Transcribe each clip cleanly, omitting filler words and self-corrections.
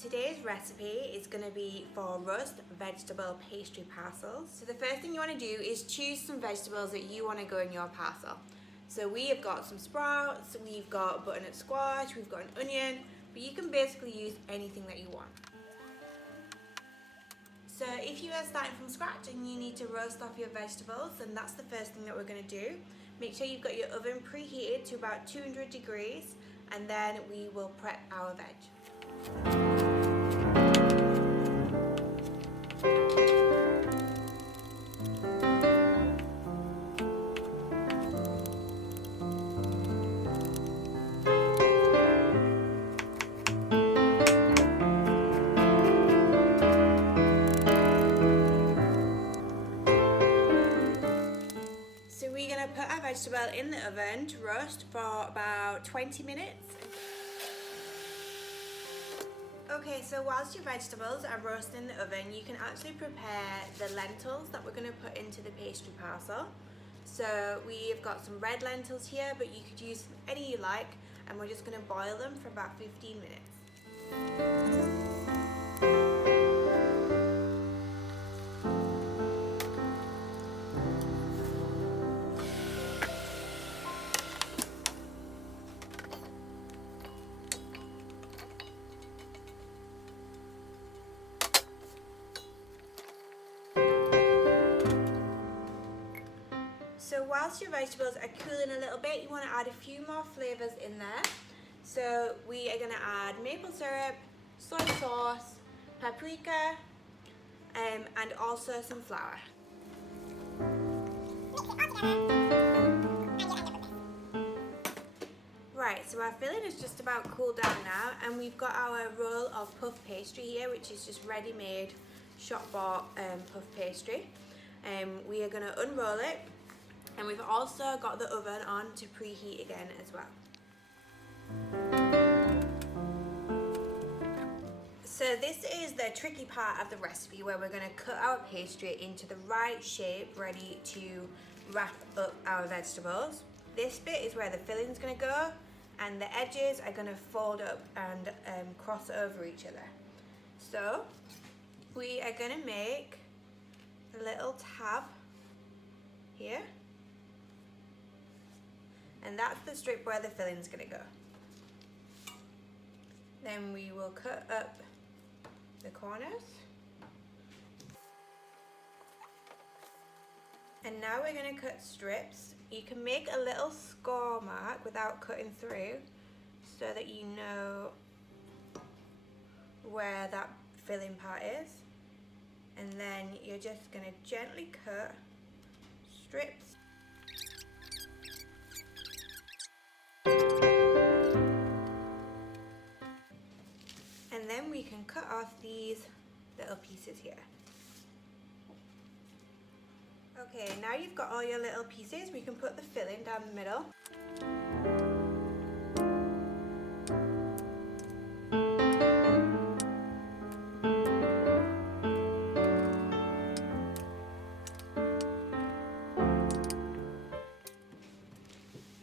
Today's recipe is going to be for roast vegetable pastry parcels. So the first thing you want to do is choose some vegetables that you want to go in your parcel. So we have got some sprouts, we've got butternut squash, we've got an onion, but you can basically use anything that you want. So if you are starting from scratch and you need to roast off your vegetables, then that's the first thing that we're going to do. Make sure you've got your oven preheated to about 200 degrees, and then we will prep our veg. So we're going to put our vegetable in the oven to roast for about 20 minutes. Okay, so whilst your vegetables are roasting in the oven, you can actually prepare the lentils that we're going to put into the pastry parcel. So we've got some red lentils here, but you could use any you like, and we're just going to boil them for about 15 minutes. So whilst your vegetables are cooling a little bit, you want to add a few more flavours in there. So we are going to add maple syrup, soy sauce, paprika, and also some flour. Right, so our filling is just about cooled down now, and we've got our roll of puff pastry here, which is just ready-made shop-bought puff pastry. We are going to unroll it. And we've also got the oven on to preheat again as well. So this is the tricky part of the recipe, where we're going to cut our pastry into the right shape, ready to wrap up our vegetables. This bit is where the filling is going to go, and the edges are going to fold up and cross over each other. So we are going to make a little tab here. And that's the strip where the filling's going to go. Then we will cut up the corners. And now we're going to cut strips. You can make a little score mark without cutting through, so that you know where that filling part is. And then you're just going to gently cut strips. And then we can cut off these little pieces here. Okay, now you've got all your little pieces, we can put the filling down the middle.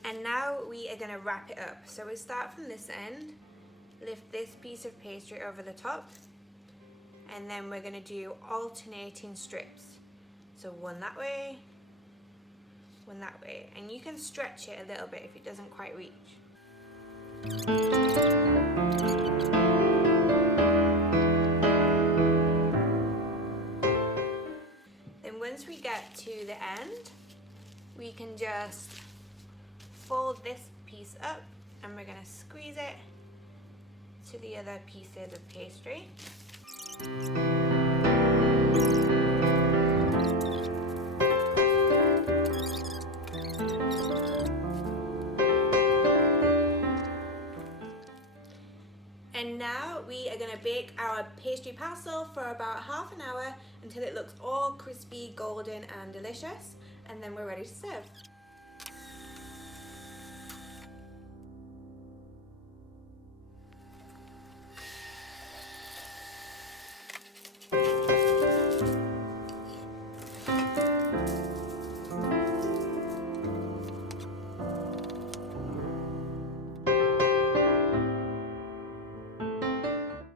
And now we are going to wrap it up. So we start from this end. Lift this piece of pastry over the top, and then we're going to do alternating strips. So one that way, one that way, and you can stretch it a little bit if it doesn't quite reach. Then once we get to the end, we can just fold this piece up, and we're going to squeeze it to the other pieces of pastry. And now we are going to bake our pastry parcel for about half an hour until it looks all crispy, golden and delicious, and then we're ready to serve.